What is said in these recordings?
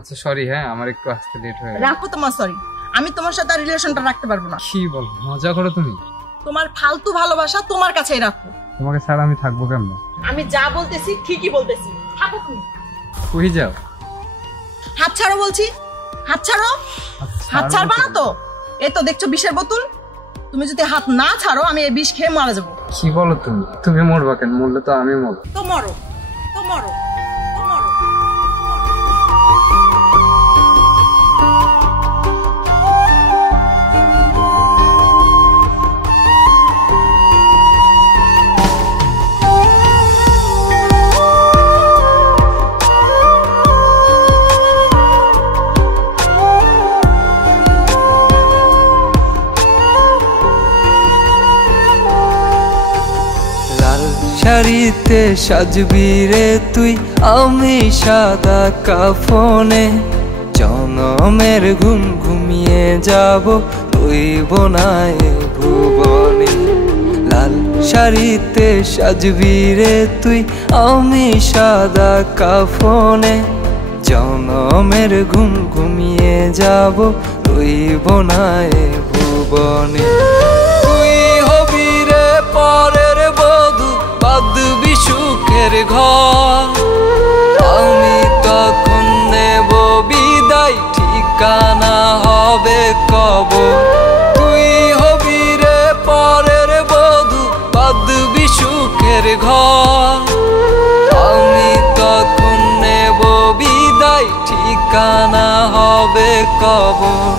আচ্ছা সরি, হ্যাঁ আমার একটু আসতে লেট হয়ে গেল। রাখো তোমার সরি, আমি তোমার সাথে রিলেশনটা রাখতে পারবো না। কি বল, মজা করো তুমি? তোমার ফালতু ভালোবাসা তোমার কাছেই রাখো। তোমাকে ছাড়া আমি থাকবো কেমনে? আমি যা বলতেছি ঠিকই বলতেছি, থাকো তুমি। কই যাও? হাত ছাড়ো বলছি, হাত ছাড়ো। হাত ছাড়বা না তো? এই তো দেখছো বিষের বোতল, তুমি যদি হাত না ছাড়ো আমি এই বিষ খেয়ে মারা যাবো। কি বলো তুমি? তুমি মরবা কেন? মরলে তো আমি মরবো। তো মরো, তো মরো, তো মরো। শাড়িতে সাজবি রে তুই, আমি সাদা কাফনে। জনমের ঘুম ঘুমিয়ে যাব, রইব না এ ভুবনে। লাল শাড়িতে সাজবি রে তুই, আমি সাদা কাফনে। জনমের ঘুম ঘুমিয়ে যাব, রইব না এ ভুবনে। তুই হবি রে পরের বধূ, বাঁধবি সুখের ঘর। আমি তখন নেব বিদায়, ঠিকানা হবে কবর। তুই হবি রে পরের বধূ, বাঁধবি সুখের ঘর। আমি তখন নেব বিদায়, ঠিকানা হবে কবর।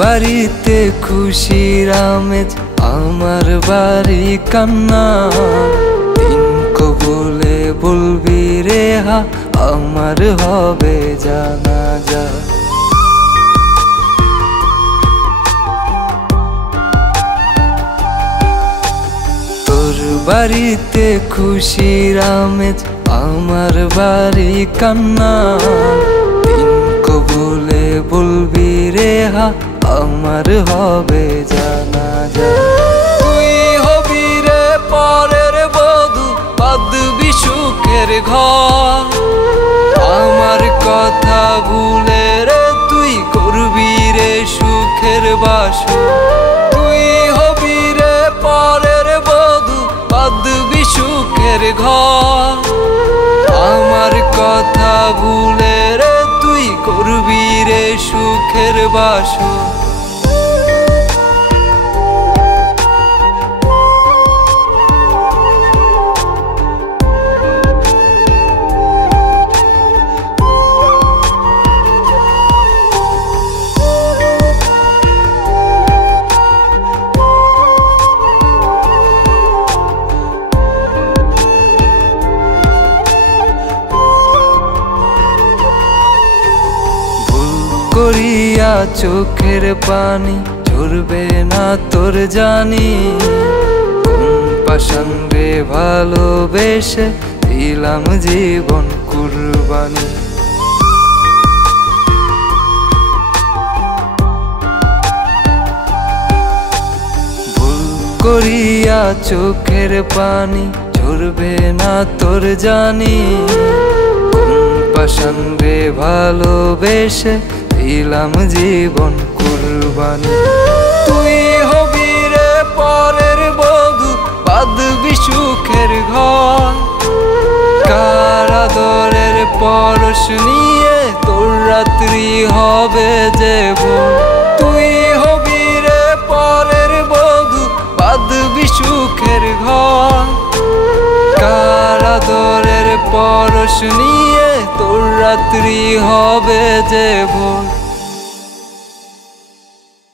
বাড়িতে খুশির আমেজ, আমার বাড়ি কান্না। দিন কবুলে বলবি রে হা, আমার হবে জানাজা। তোর বাড়িতে খুশির আমেজ, আমার বাড়ি কান্না। দিন কবুলে বলবি রে হা, আমার হবে জানাজা। তুই হবি রে পরের বধূ, বাঁধবি সুখের ঘর। আমার কথা ভুলে রে তুই করবি রে সুখের বাসর। তুই হবি রে পরের বধূ, বাঁধবি সুখের ঘর। আমার কথা ভুলে রে তুই করবি রে সুখের বাসর। করিয়া চোখের পানি ঝরবে না তোর জানি। কোন পাষাণে ভালোবেসে দিলাম জীবন কুরবানি। ভুল করিয়া চোখের পানি ঝরবে না তোর জানি। কোন পাষাণে ভালোবেসে দিলাম জীবন কুরবানি। তুই হবি রে পরের বধূ, বাঁধবি সুখের ঘর। কার আদরের পরশ নিয়ে তোর রাত্রি হবে যে ভোর। তুই হবি রে পরের বধূ, বাঁধবি সুখের ঘর। কার আদরের পরশ নিয়ে তোর রাত্রি হবে যে ভোর।